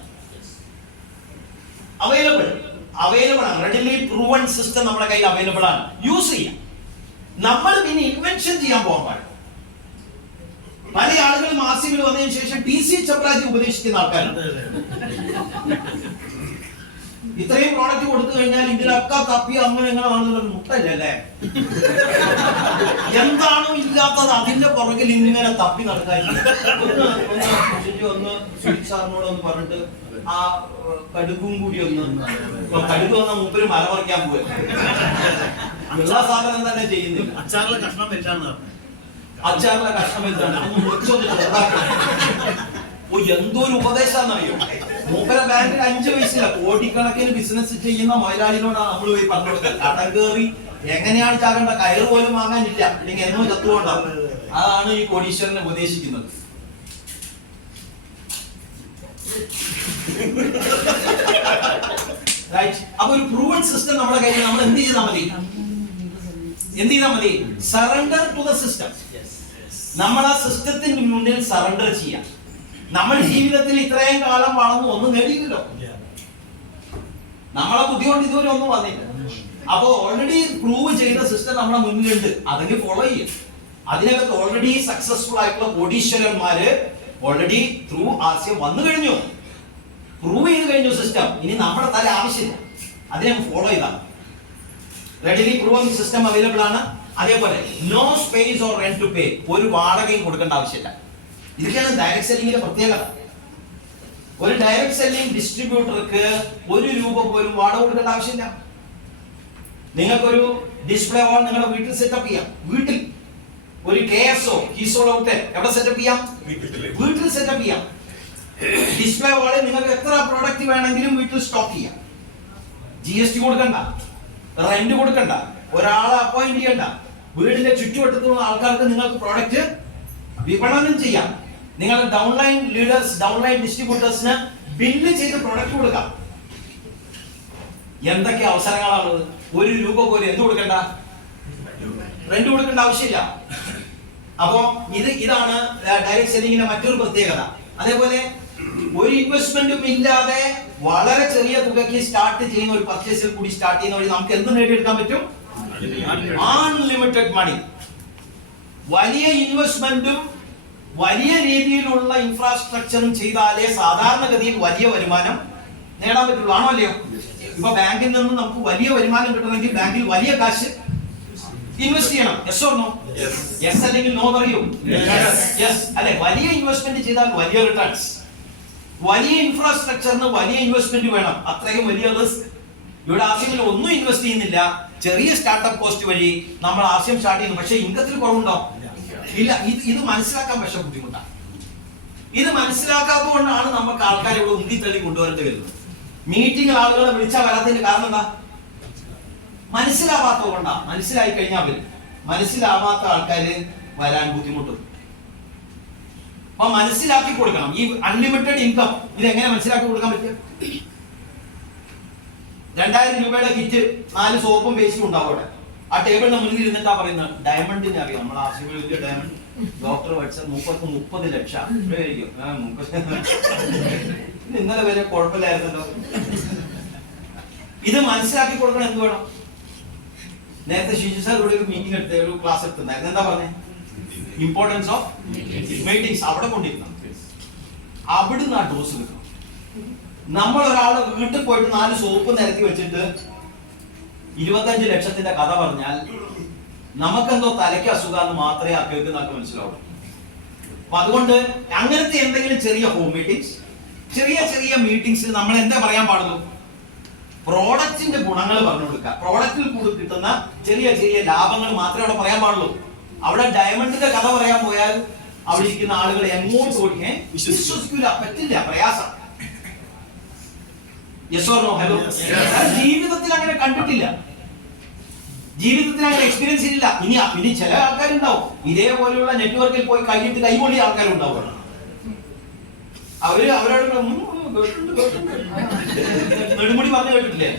അവൈലബിൾ അവൈലബിൾ ആണ്. റെഡിലി പ്രൂവൺ സിസ്റ്റം നമ്മുടെ കയ്യിൽ അവൈലബിൾ ആണ്. യൂസ് ചെയ്യാം. നമ്മൾ പിന്നെ ഇൻവെൻഷൻ ചെയ്യാൻ പോകാൻ പാടില്ല. പല ആളുകൾ മാസികൾ വന്നതിന് ശേഷം ടി സി ചപ്രാജി ഉപദേശിക്കുന്ന ആൾക്കാരുണ്ട്. ഇത്രയും പ്രോഡക്റ്റ് കൊടുത്തു കഴിഞ്ഞാൽ ഇതിലൊക്കെ തപ്പി അങ്ങനെ എങ്ങനെ ആണെന്നുള്ള മുട്ടല്ലേ എന്താണോ ഇല്ലാത്തത് അതിന്റെ പുറകിൽ ഇങ്ങനെ തപ്പി നടക്കാൻ. ഒന്ന് ഒന്ന് സാറിനോട് പറഞ്ഞിട്ട് ആ കടുക്കും കടുകും കൂടി ഒന്ന് കടുക്ക് കടുക് വന്ന മൂപ്പര് മല പറിക്കാൻ പോയി എല്ലാ സാധനം തന്നെ ചെയ്യുന്നില്ല. അച്ചാറിലെ കഷ്ണം വെച്ചാണ് അച്ചാറിലെ കഷ്ണം വെച്ചാണ്. ഒന്ന് മുറിച്ചൊന്ന് ചെറുതാക്കണം ഓ എന്തോ ഒരു ഉപദേശാന്നറിയോ മൂപ്പര ബാങ്കിൽ അഞ്ചു വയസ്സില്ല കോടിക്കണക്കിന് ബിസിനസ് ചെയ്യുന്ന മുതലാളിനോടാണ് നമ്മൾ പോയി പറഞ്ഞു കൊടുത്തത് കടം കയറി എങ്ങനെയാണ് ചാകേണ്ട? കയറ് പോലും വാങ്ങാനില്ല. അല്ലെങ്കിൽ എന്നോ ചത്തുകൊണ്ടാണ് അതാണ് ഈ കോടീശ്വരനെ ഉപദേശിക്കുന്നത്. അപ്പൊ ഒരു പ്രൂവൺ സിസ്റ്റം നമ്മുടെ കയ്യിൽ നമ്മൾ എന്ത് ചെയ്താൽ മതി? എന്ത് ചെയ്താൽ മതി? സറണ്ടർ ടു ദ സിസ്റ്റം നമ്മൾ ആ സിസ്റ്റത്തിന് മുന്നിൽ സറണ്ടർ ചെയ്യാം. നമ്മൾ ജീവിതത്തിൽ ഇത്രയും കാലം വളർന്നു ഒന്നും നേടിയില്ലല്ലോ. നമ്മളെ ബുദ്ധി കൊണ്ട് ഇതുവരെ ഒന്നും വന്നില്ല. അപ്പൊ ഓൾറെഡി പ്രൂവ് ചെയ്ത സിസ്റ്റം നമ്മുടെ മുന്നിലുണ്ട്. അതിന് ഫോളോ ചെയ്യും. അതിനകത്ത് ഓൾറെഡി സക്സസ്ഫുൾ ആയിട്ടുള്ള കോടീശ്വരന്മാര് ഓൾറെഡി ത്രൂ ആശയം വന്നു കഴിഞ്ഞു. പ്രൂവ് ചെയ്ത് കഴിഞ്ഞു സിസ്റ്റം ഇനി നമ്മുടെ തല ആവശ്യമില്ല. അതിനെ ഫോളോ ചെയ്താൽ റെഡിലി പ്രൂവൻ സിസ്റ്റം അവൈലബിൾ ആണ്. അതേപോലെ no space or rent to pay ഒരു വാടകയും കൊടുക്കേണ്ട ആവശ്യമില്ല. ഇതൊക്കെയാണ് ഡയറക്ട് സെല്ലിങ്ങിന്റെ പ്രത്യേകത. ഒരു ഡയറക്ട് സെല്ലിംഗ് ഡിസ്ട്രിബ്യൂട്ടർക്ക് ഒരു രൂപ പോലും വാടക കൊടുക്കേണ്ട ആവശ്യമില്ല. നിങ്ങൾക്കൊരു ഡിസ്പ്ലേ ഓൺ നിങ്ങളുടെ വീട്ടിൽ സെറ്റപ്പ് ചെയ്യാം. വീട്ടിൽ ഒരു കെ എസ് ഒ കീസോൾ ഔട്ട് എവിടെ സെറ്റപ്പ് ചെയ്യാം? വീട്ടിൽ സെറ്റപ്പ് ചെയ്യാം. ഡിസ്പ്ലേ വാളിൽ നിങ്ങൾക്ക് എത്ര പ്രോഡക്റ്റ് വേണമെങ്കിലും വീട്ടിൽ സ്റ്റോക്ക് ചെയ്യാം. ജി എസ് ടി കൊടുക്കണ്ട. റെന്റ് കൊടുക്കണ്ട. ഒരാളെ അപ്പോയിന്റ് ചെയ്യണ്ട. വീടിന്റെ ചുറ്റുവട്ടത്തുള്ള ആൾക്കാർക്ക് നിങ്ങൾക്ക് പ്രോഡക്റ്റ് വിപണനം ചെയ്യാം. നിങ്ങളുടെ ഡൗൺലൈൻ ലീഡേഴ്സ് ഡൗൺലൈൻ ഡിസ്ട്രിബ്യൂട്ടേഴ്സിന് ബില്ല് ചെയ്ത് പ്രൊഡക്റ്റ് കൊടുക്കാം. എന്തൊക്കെ അവസരങ്ങളാണുള്ളത്? ഒരു രൂപ പോലും എന്ത് കൊടുക്കണ്ട? റെന്റ് കൊടുക്കേണ്ട ആവശ്യമില്ല. അപ്പോ ഇത് ഇതാണ് ഡയറക്ട് സെല്ലിങ്ങിന്റെ മറ്റൊരു പ്രത്യേകത. അതേപോലെ ഒരു ഇൻവെസ്റ്റ്മെന്റും ഇല്ലാതെ വളരെ ചെറിയ തുകയ്ക്ക് സ്റ്റാർട്ട് ചെയ്യുന്ന ഒരു പർച്ചേസിൽ കൂടി സ്റ്റാർട്ട് ചെയ്യുന്ന വഴി നമുക്ക് എന്ത് നേടിയെടുക്കാൻ പറ്റും? അൺലിമിറ്റഡ് മണി വലിയ ഇൻവെസ്റ്റ്മെന്റും വലിയ രീതിയിലുള്ള ഇൻഫ്രാസ്ട്രക്ചറും ചെയ്താലേ സാധാരണഗതിയിൽ വലിയ വരുമാനം നേടാൻ പറ്റുള്ളൂ. ആണോ അല്ലയോ ഇപ്പൊ ബാങ്കിൽ നിന്ന് നമുക്ക് വലിയ വരുമാനം കിട്ടണമെങ്കിൽ ബാങ്കിൽ വലിയ കാശ് ഇൻവെസ്റ്റ് ചെയ്യണം. Yes or no. യെസ് അല്ലെങ്കിൽ നോ പറയൂ? യെസ് അല്ലെ? വലിയ ഇൻവെസ്റ്റ്മെന്റ് ചെയ്താൽ വലിയ റിട്ടേൺസ് വലിയ ഇൻഫ്രാസ്ട്രക്ചറിന് വലിയ ഇൻവെസ്റ്റ്മെന്റ് വേണം. അത്രയും വലിയ റിസ്ക് ഇവിടെ ആശയങ്ങളിൽ ഒന്നും ഇൻവെസ്റ്റ് ചെയ്യുന്നില്ല. ചെറിയ സ്റ്റാർട്ടപ്പ് കോസ്റ്റ് വഴി നമ്മൾ ആശയം സ്റ്റാർട്ട് ചെയ്യുന്നു. പക്ഷേ ഇൻകത്തിൽ കുറവുണ്ടോ ഇല്ല ഇത് ഇത് മനസ്സിലാക്കാൻ പക്ഷെ ബുദ്ധിമുട്ടാണ്. ഇത് മനസ്സിലാക്കാത്തതുകൊണ്ടാണ് നമുക്ക് ആൾക്കാരെ ഇവിടെ ഉന്തിത്തള്ളി കൊണ്ടുവരേണ്ടി വരുന്നത് മീറ്റിംഗിൽ ആളുകളെ വിളിച്ചാൽ വരാത്തതിന്റെ കാരണം എന്താ? മനസ്സിലാവാത്തത് കൊണ്ടാ മനസ്സിലായി കഴിഞ്ഞാൽ വരും മനസ്സിലാവാത്ത ആൾക്കാര് വരാൻ ബുദ്ധിമുട്ടും. അപ്പൊ മനസ്സിലാക്കി കൊടുക്കണം. ഈ അൺലിമിറ്റഡ് ഇൻകം ഇത് എങ്ങനെ മനസ്സിലാക്കി കൊടുക്കാൻ പറ്റും രണ്ടായിരം രൂപയുടെ കിറ്റ് നാല് സോപ്പും പേസ്റ്റും ഉണ്ടാവും അവിടെ. ആ ടേബിളിന്റെ മുന്നിൽ ഇരുന്നിട്ടാ പറയുന്നത്. ഡയമണ്ടിനെ അറിയാം? നമ്മൾ ആശുപത്രി വലിയ ഡയമണ്ട് ഡോക്ടർ പഠിച്ച മുപ്പത്തി മുപ്പത് ലക്ഷം. ഇന്നലെ വരെ കുഴപ്പമില്ലായിരുന്നല്ലോ. ഇത് മനസ്സിലാക്കി കൊടുക്കണം എന്ത് വേണം? നേരത്തെ ശിശു സാർ ഇവിടെ ഒരു മീറ്റിംഗ് എടുത്ത ഒരു ക്ലാസ് എടുത്തിട്ടുണ്ടായിരുന്നു. എന്താ പറഞ്ഞേ? ഇമ്പോർട്ടൻസ് ഓഫ് മീറ്റിംഗ്സ് അവിടെ കൊണ്ടിരുന്നു. അവിടുന്ന് ആ ഡോസ് കിട്ടണം നമ്മൾ ഒരാളെ വീട്ടിൽ പോയിട്ട് നാല് സോപ്പ് നിരത്തി വെച്ചിട്ട് ഇരുപത്തഞ്ച് ലക്ഷത്തിന്റെ കഥ പറഞ്ഞാൽ നമുക്കെന്തോ തലയ്ക്ക് അസുഖാന്ന് മാത്രമേ ആ കേൾക്കുന്ന ആൾക്ക് മനസ്സിലാവൂ അപ്പൊ അതുകൊണ്ട് അങ്ങനത്തെ എന്തെങ്കിലും ചെറിയ ഹോം മീറ്റിംഗ്സ് ചെറിയ ചെറിയ മീറ്റിംഗ്സിൽ നമ്മൾ എന്താ പറയാൻ പാടുള്ളൂ? പ്രോഡക്റ്റിന്റെ ഗുണങ്ങൾ പറഞ്ഞു കൊടുക്കുക. പ്രോഡക്റ്റിൽ കൂടി കിട്ടുന്ന ചെറിയ ചെറിയ ലാഭങ്ങൾ മാത്രമേ അവിടെ പറയാൻ പാടുള്ളൂ. അവിടെ ഡയമണ്ടിന്റെ കഥ പറയാൻ പോയാൽ അവിടെ ഇരിക്കുന്ന ആളുകളെ എങ്ങോട്ട് ഓടിക്കാൻ വിശ്വസിക്കില്ല പറ്റില്ല. പ്രയാസം. Yes or no hello. ജീവിതത്തിൽ അങ്ങനെ കണ്ടിട്ടില്ല. ജീവിതത്തിൽ അങ്ങനെ എക്സ്പീരിയൻസ് ഇല്ല ഇനി ഇനി ചില ആൾക്കാരുണ്ടാവും. ഇതേപോലെയുള്ള നെറ്റ്വർക്കിൽ പോയി കഴിഞ്ഞിട്ട് കൈപൊളി ആൾക്കാരുണ്ടാവും. അവർ അവരോട്. നെടുമുടി പറഞ്ഞു കേട്ടിട്ടില്ലേ?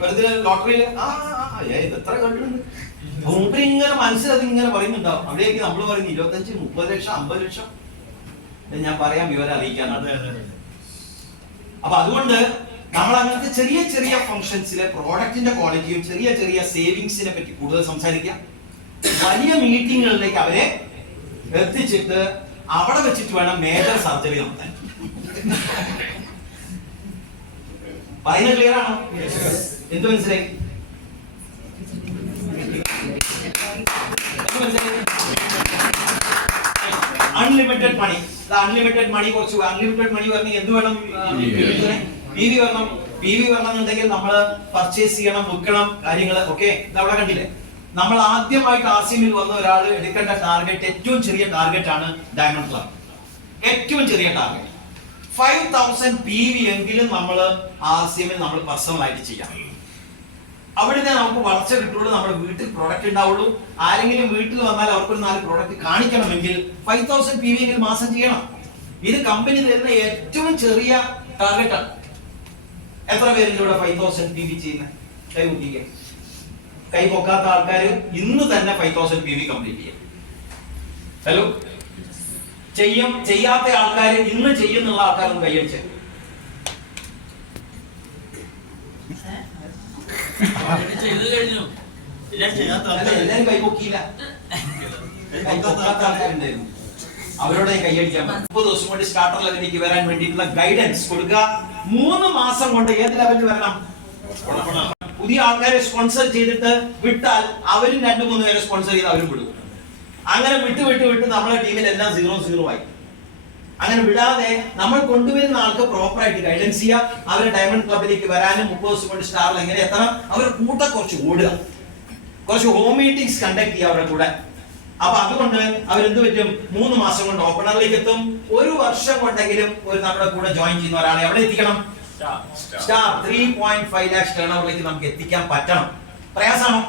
വെറുതെ ലോട്ടറിയിൽ ആ ഇത് എത്ര കണ്ടിട്ടുണ്ട്? ഇങ്ങനെ ഇങ്ങനെ മനസ്സിലത് ഇങ്ങനെ പറയുന്നുണ്ടാവും. അവിടേക്ക് നമ്മൾ പറയുന്നു ഇരുപത്തഞ്ച് മുപ്പത് ലക്ഷം അമ്പത് ലക്ഷം. ഞാൻ പറയാം വിവരം അറിയിക്കാനാണ് അതെ, അതെ, അതെ. അപ്പൊ അതുകൊണ്ട് നമ്മൾ അങ്ങനത്തെ ചെറിയ ചെറിയ ഫംഗ്ഷൻസിലെ പ്രോഡക്റ്റിന്റെ ക്വാളിറ്റിയും ചെറിയ ചെറിയ സേവിങ്സിനെ പറ്റി കൂടുതൽ സംസാരിക്കാം. വലിയ മീറ്റിങ്ങുകളിലേക്ക് അവരെ എത്തിച്ചിട്ട് അവിടെ വെച്ചിട്ട് വേണം മേജർ സർജറി നടത്താൻ. പറയുന്നത് ക്ലിയർ ആണോ? എന്ത് മനസ്സിലായി? അൺലിമിറ്റഡ് മണി അൺലിമിറ്റഡ് മണി കുറച്ച് അൺലിമിറ്റഡ് മണി പറഞ്ഞ് എന്ത് വേണം പി വി വരണം പി വി വരണം എന്നുണ്ടെങ്കിൽ നമ്മൾ പർച്ചേസ് ചെയ്യണം വിൽക്കണം കാര്യങ്ങൾ ഓക്കെ ഇതവിടെ കണ്ടില്ലേ? നമ്മൾ ആദ്യമായിട്ട് ആസിമിൽ വന്ന ഒരാൾ എടുക്കേണ്ട ടാർഗറ്റ് ഏറ്റവും ചെറിയ ടാർഗറ്റ് ആണ് ഡയമണ്ട് ക്ലബ് ഏറ്റവും ചെറിയ target five thousand P V എങ്കിലും നമ്മൾ എമ്മിൽ നമ്മൾ പേഴ്സണലായിട്ട് ചെയ്യാം. അവിടുന്ന് നമുക്ക് വളർച്ച കിട്ടുള്ളൂ നമ്മുടെ വീട്ടിൽ പ്രോഡക്റ്റ് ഉണ്ടാവുള്ളൂ. ആരെങ്കിലും വീട്ടിൽ വന്നാൽ അവർക്കൊരു നാല് പ്രോഡക്റ്റ് കാണിക്കണമെങ്കിൽ ഫൈവ് തൗസൻഡ് പി വി എങ്കിലും മാസം ചെയ്യണം. ഇത് കമ്പനി തരുന്ന ഏറ്റവും ചെറിയ ടാർഗറ്റാണ് എത്ര പേരുണ്ട് ഇവിടെ ഫൈവ് തൗസൻഡ് പി വി ചെയ്യുന്ന? കൈ കുട്ടിക്ക് കൈ പൊക്കാത്ത ആൾക്കാർ ഇന്ന് തന്നെ five thousand P V complete ചെയ്യാം. ഹലോ ചെയ്യും ചെയ്യാത്ത ആൾക്കാർ ഇന്ന് ചെയ്യുന്നുള്ള ആൾക്കാരും കൈയടിച്ചേ എല്ലാരും കൈ ഇല്ല കൈ പൊക്കാത്ത ആൾക്കാരുണ്ടായിരുന്നു. അവരോട് കൈയടിക്കാൻ മുപ്പത് ദിവസം കൊണ്ട് സ്റ്റാർട്ടർ ലെവലിലേക്ക് വരാൻ വേണ്ടിയിട്ടുള്ള ഗൈഡൻസ് കൊടുക്കുക. മൂന്ന് മാസം കൊണ്ട് ഏത് ലെവലിൽ വരണം? പുതിയ ആൾക്കാരെ സ്പോൺസർ ചെയ്തിട്ട് വിട്ടാൽ അവരും രണ്ടു മൂന്ന് പേരെ സ്പോൺസർ ചെയ്ത് അവരും വിടും. അങ്ങനെ വിട്ട് വിട്ട് വിട്ട് നമ്മളെ ടീമിൽ എല്ലാം സീറോ സീറോ ആയി. അങ്ങനെ വിടാതെ നമ്മൾ കൊണ്ടുവരുന്ന ആൾക്ക് പ്രോപ്പർ ആയിട്ട് ഗൈഡൻസ് ചെയ്യുക. അവരെ ഡയമണ്ട് ക്ലബിലേക്ക് വരാനും മുപ്പത് ദിവസം കൊണ്ട് സ്റ്റാറിൽ എങ്ങനെ എത്തണം? അവരെ കൂട്ടം കുറച്ച് ഓടുക. കുറച്ച് ഹോം മീറ്റിംഗ്സ് കണ്ടക്ട് ചെയ്യുക അവരുടെ കൂടെ. അപ്പൊ അതുകൊണ്ട് അവരെന്ത് പറ്റും? മൂന്ന് മാസം കൊണ്ട് ഓപ്പണറിലേക്ക് എത്തും ഒരു വർഷം കൊണ്ടെങ്കിലും ഒരു നമ്മുടെ കൂടെ ജോയിൻ ചെയ്യുന്ന ഒരാളെ എവിടെ എത്തിക്കണം. Star three point five lakhs turn ഓവറിലേക്ക് നമുക്ക് എത്തിക്കാൻ പറ്റണം. പ്രയാസമാണോ?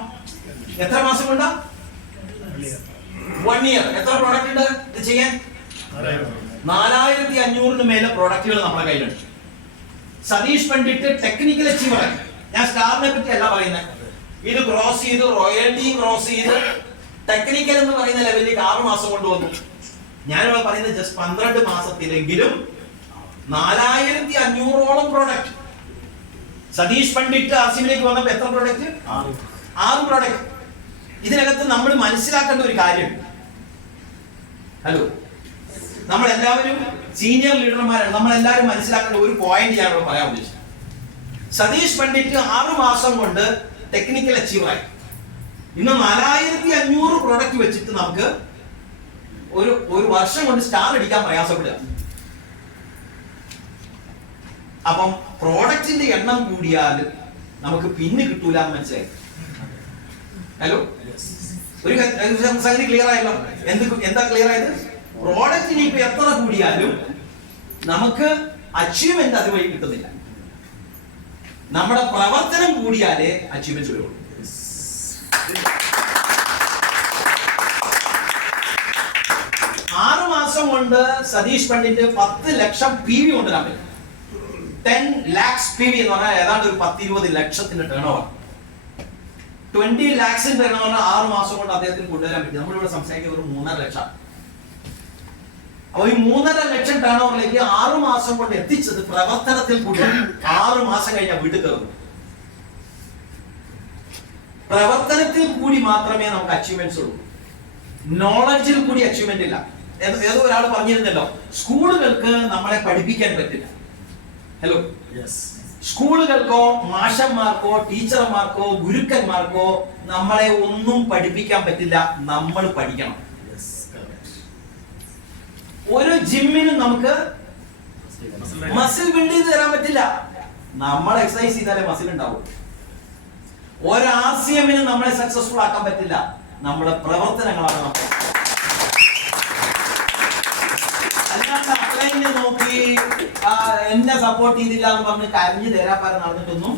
എത്ര മാസം കൊണ്ടാ? വൺ ഇയർ എത്ര പ്രോഡക്റ്റ് ഉണ്ട് ഇത് ചെയ്യാൻ? നാലായിരത്തി അഞ്ഞൂറിന് മേലെ പ്രോഡക്റ്റുകൾ നമ്മുടെ കയ്യിലുണ്ട്. സതീഷ് പണ്ഡിറ്റ് ടെക്നിക്കൽ അച്ചീവർ ഞാൻ സ്റ്റാറിനെ പറ്റി അല്ല പറയുന്നത് ഇത് ക്രോസ് ചെയ്ത് റോയൽറ്റി ക്രോസ് ചെയ്ത് ടെക്നിക്കൽ എന്ന് പറയുന്ന ലെവലിലേക്ക് ആറ് മാസം കൊണ്ട് വന്നു ഞാനിവിടെ പറയുന്നത് ജസ്റ്റ് പന്ത്രണ്ട് മാസത്തിലെങ്കിലും നാലായിരത്തി അഞ്ഞൂറോളം പ്രൊഡക്റ്റ് സതീഷ് പണ്ഡിറ്റ് ആസിമിലേക്ക് വന്നപ്പോ എത്ര പ്രൊഡക്റ്റ് ആറ്. പ്രൊഡക്റ്റ് ഇതിനകത്ത് നമ്മൾ മനസ്സിലാക്കേണ്ട ഒരു കാര്യം. ഹലോ നമ്മൾ എല്ലാവരും സീനിയർ ലീഡർമാരാണ് നമ്മൾ എല്ലാവരും മനസ്സിലാക്കേണ്ട ഒരു പോയിന്റ് ഞാൻ ഇവിടെ പറയാൻ ഉദ്ദേശിച്ചത്. സതീഷ് പണ്ഡിറ്റ് ആറ് മാസം കൊണ്ട് ടെക്നിക്കൽ അച്ചീവറായി ഇന്ന് നാലായിരത്തി അഞ്ഞൂറ് പ്രൊഡക്റ്റ് വെച്ചിട്ട് നമുക്ക് ഒരു ഒരു വർഷം കൊണ്ട് സ്റ്റാർ അടിക്കാൻ പ്രയാസപ്പെടുക. അപ്പം പ്രോഡക്റ്റിന്റെ എണ്ണം കൂടിയാൽ നമുക്ക് പിന്നെ കിട്ടൂല എന്ന് മനസ്സിലായി. ഹലോ ഒരു സംഗതി ക്ലിയർ ആയല്ലോ? എന്ത് എന്താ ക്ലിയർ ആയത്? പ്രോഡക്റ്റിന് ഇപ്പൊ എത്ര കൂടിയാലും നമുക്ക് അച്ചീവ്മെന്റ് അതുവഴി കിട്ടുന്നില്ല. നമ്മുടെ പ്രവർത്തനം കൂടിയാലേ അച്ചീവ്മെന്റ് വരുള്ളൂ. ആറ് മാസം കൊണ്ട് സതീഷ് പണ്ഡിറ്റ് പത്ത് ലക്ഷം പി വി കൊണ്ടുവരാൻ പറ്റും. ടെൻ ലാക്സ് പി വി എന്ന് പറഞ്ഞാൽ ഏതാണ്ട് ഒരു പത്ത് ഇരുപത് ലക്ഷത്തിന്റെ turnover twenty lakhs turnover ആറ് മാസം കൊണ്ട് അദ്ദേഹത്തിന് കൊണ്ടുവരാൻ പറ്റും. നമ്മളിവിടെ സംസാരിക്കുന്നത് ഒരു മൂന്നര ലക്ഷം. അപ്പൊ ഈ മൂന്നര ലക്ഷം ടേൺ ഓവറിലേക്ക് ആറു മാസം കൊണ്ട് എത്തിച്ചത് പ്രവർത്തനത്തിൽ കൂടി ആറു മാസം കഴിഞ്ഞാൽ വീട്ടിൽ കയറുന്നു പ്രവർത്തനത്തിൽ കൂടി മാത്രമേ നമുക്ക് അച്ചീവ്മെന്റ്സ് ഉള്ളൂ. നോളജിൽ കൂടി അച്ചീവ്മെന്റ് ഇല്ല. ഏതോ ഒരാൾ പറഞ്ഞിരുന്നല്ലോ സ്കൂളുകൾക്ക് നമ്മളെ പഠിപ്പിക്കാൻ പറ്റില്ല. ഹലോ സ്കൂളുകൾക്കോ മാഷന്മാർക്കോ ടീച്ചർമാർക്കോ ഗുരുക്കന്മാർക്കോ നമ്മളെ ഒന്നും പഠിപ്പിക്കാൻ പറ്റില്ല നമ്മൾ പഠിക്കണം. ഒരു ജിമ്മിനും നമുക്ക് മസിൽ ബിൽഡ് ചെയ്ത് തരാൻ പറ്റില്ല. നമ്മൾ എക്സസൈസ് ചെയ്താലേ മസിൽ ഉണ്ടാവും. ഒരു ആർ സി എമ്മിനും നമ്മളെ സക്സസ്ഫുൾ ആക്കാൻ പറ്റില്ല. നമ്മുടെ പ്രവർത്തനങ്ങളാണ് നോക്കി എന്നെ സപ്പോർട്ട് ചെയ്തില്ല എന്ന് പറഞ്ഞ് കരഞ്ഞു തേരാപ്പാരം നടന്നിട്ടൊന്നും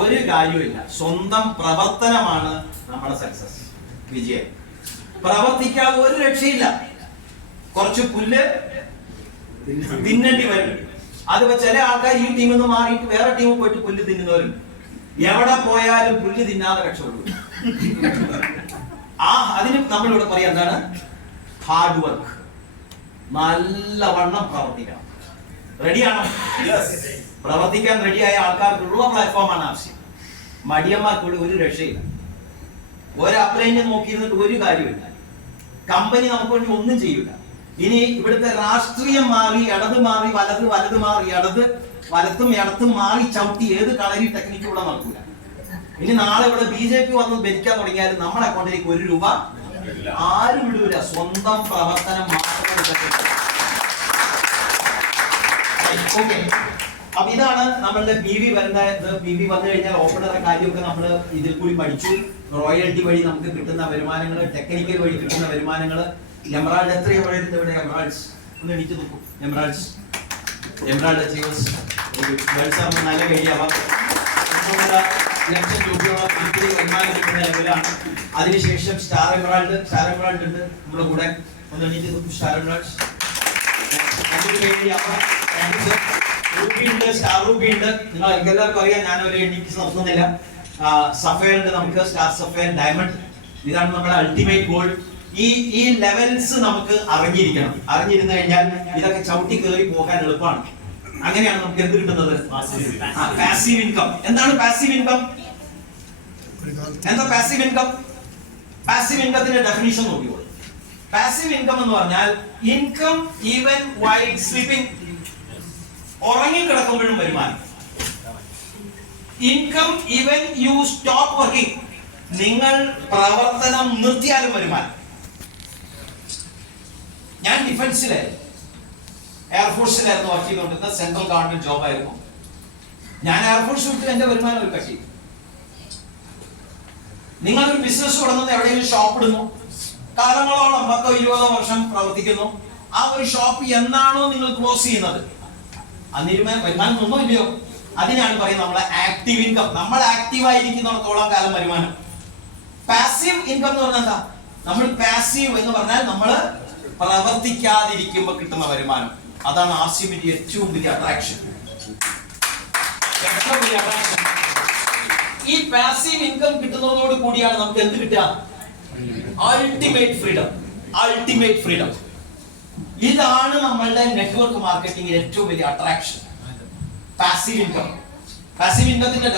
ഒരു കാര്യമില്ല സ്വന്തം പ്രവർത്തനമാണ് നമ്മുടെ സക്സസ് വിജയം. പ്രവർത്തിക്കാതെ ഒരു രക്ഷയില്ല. കുറച്ച് പുല്ല് തിന്നേണ്ടി വരും. അത് ചില ആൾക്കാർ ഈ ടീമിൽ നിന്ന് മാറിയിട്ട് വേറെ ടീമിൽ പോയിട്ട് പുല്ല് തിന്നുന്നവരും എവിടെ പോയാലും പുല്ല് തിന്നാതെ രക്ഷപ്പെടും. ആ അതിന് നമ്മളിവിടെ പറയാം എന്താണ്? ഹാർഡ് വർക്ക് നല്ലവണ്ണം പ്രവർത്തിക്കണം. റെഡിയാണോ പ്രവർത്തിക്കാൻ റെഡിയായ ആൾക്കാർക്കുള്ള പ്ലാറ്റ്ഫോമാണ് ആവശ്യം. മടിയന്മാർക്കൂടെ ഒരു രക്ഷയില്ല. ഒരു അപ്ലൈനെ നോക്കിയിരുന്നിട്ട് ഒരു കാര്യമില്ല കമ്പനി നമുക്ക് വേണ്ടി ഒന്നും ചെയ്യില്ല ഇനി ഇവിടുത്തെ രാഷ്ട്രീയം മാറി ഇടത് മാറി വലത് വലത് മാറി ഇടത് വലത്തും ഇടത്തും മാറി ചവിട്ടി ഏത് കളരി ടെക്നിക്കും കൂടെ നടക്കൂല. ഇനി നാളെ ഇവിടെ ബി ജെ പി വന്ന് ഭരിക്കാൻ തുടങ്ങിയാലും നമ്മുടെ അക്കൗണ്ടിലേക്ക് ഒരു രൂപ ആരും വിടൂല സ്വന്തം പ്രവർത്തനം മാത്രം ഓക്കെ അപ്പൊ ഇതാണ് നമ്മളുടെ പി വി വരേണ്ട പി വി വന്നു കഴിഞ്ഞാൽ ഓപ്പണറെ കാര്യമൊക്കെ നമ്മൾ ഇതിൽ കൂടി പഠിച്ചു. റോയൽറ്റി വഴി നമുക്ക് കിട്ടുന്ന വരുമാനങ്ങൾ ടെക്നിക്കൽ വഴി കിട്ടുന്ന വരുമാനങ്ങൾ എമറാൾഡ് എത്ര എമറാൾഡ് ഇവിടെ? എമറാൾഡ്സ് ഒന്ന് എണീറ്റ് നോക്കും. എമറാൾഡ്സ് എമറാൾഡ് അച്ചീവേഴ്സ് നല്ല കഴിയാവാം ലക്ഷം രൂപയോളം വീട്ടിൽ വരുമാനം കിട്ടുന്ന ലെവലാണ്. അതിനുശേഷം സ്റ്റാർ എമറാൾഡ് സ്റ്റാർ എമറാൾഡ് ഉണ്ട് നമ്മുടെ കൂടെ. ഒന്ന് എണീറ്റ് സ്റ്റാർ രണ്ട് റൂബി ഉണ്ട് സ്റ്റാർ റൂബി ഉണ്ട്. നിങ്ങൾ എല്ലാവർക്കും അറിയാം ഞാനൊരു എണ്ണിക്ക് നിർത്തുന്നില്ല സഫയർ ഉണ്ട് നമുക്ക് സ്റ്റാർ സഫയർ ഡയമണ്ട്. ഇതാണ് നമ്മുടെ അൾട്ടിമേറ്റ് ഗോൾ ഈ ഈ ലെവൽസ് നമുക്ക് അറിഞ്ഞിരിക്കണം. അറിഞ്ഞിരുന്നു കഴിഞ്ഞാൽ ഇതൊക്കെ ചവിട്ടി കയറി പോകാൻ എളുപ്പമാണ്. അങ്ങനെയാണ് നമുക്ക് എന്ത് കിട്ടുന്നത്? പാസീവ് ഇൻകം എന്താണ് പാസീവ് ഇൻകം എന്താ പാസീവ് ഇൻകം പാസീവ് ഇൻകത്തിന്റെ ഡെഫിനിഷൻ നോക്കിയോ പാസീവ് ഇൻകം എന്ന് പറഞ്ഞാൽ ഇൻകം ഈവൻ വൈ സ്ലീപ്പിംഗ് ഉറങ്ങി കിടക്കുമ്പോഴും വരുമാനം. Income even you stop working നിങ്ങൾ പ്രവർത്തനം നിർത്തിയാലും വരുമാനം. ഞാൻ ഡിഫൻസിലായിരുന്നു എയർഫോഴ്സിലായിരുന്നു വർക്ക് ചെയ്തുകൊണ്ടിരുന്നത്. സെൻട്രൽ ഗവൺമെന്റ് ജോബ് ആയിരുന്നു. ഞാൻ എയർഫോഴ്സ് വിട്ട് എന്റെ വരുമാനം ഒരു കക്ഷി നിങ്ങളൊരു ബിസിനസ് തുടങ്ങുന്ന എവിടെയെങ്കിലും ഷോപ്പ് ഇടുന്നു. കാലങ്ങളോളം പത്തോ ഇരുപതോ വർഷം പ്രവർത്തിക്കുന്നു. ആ ഒരു ഷോപ്പ് എന്നാണോ നിങ്ങൾ ക്ലോസ് ചെയ്യുന്നത്? അന്നിരുമ വരുമാനം ഒന്നും ഇല്ലയോ? അതിനാണ് പറയുന്നത് നമ്മളെ ആക്റ്റീവ് ഇൻകം നമ്മൾ ആക്റ്റീവ് ആയിരിക്കുന്നിടത്തോളം കാലം വരുമാനം. പാസീവ് ഇൻകം എന്ന് പറഞ്ഞാൽ എന്താ? നമ്മൾ പാസീവ് എന്ന് പറഞ്ഞാൽ നമ്മൾ പ്രവർത്തിക്കാതിരിക്കുമ്പോൾ കിട്ടുന്ന വരുമാനം. അതാണ് ആസിമിന്റെ ഏറ്റവും വലിയ അട്രാക്ഷൻ ഏറ്റവും വലിയ അട്രാക്ഷൻ ഈ പാസീവ് ഇൻകം കിട്ടുന്നതോട് കൂടിയാണ് നമുക്ക് എന്ത് കിട്ടുക? അൾട്ടിമേറ്റ് ഫ്രീഡം അൾട്ടിമേറ്റ് ഫ്രീഡം ഇതാണ് നമ്മളുടെ നെറ്റ്വർക്ക് മാർക്കറ്റിംഗിൽ ഏറ്റവും വലിയ അട്രാക്ഷൻ പാസീവ് ഇൻകം പാസീവ് ഇൻകത്തിന്റെ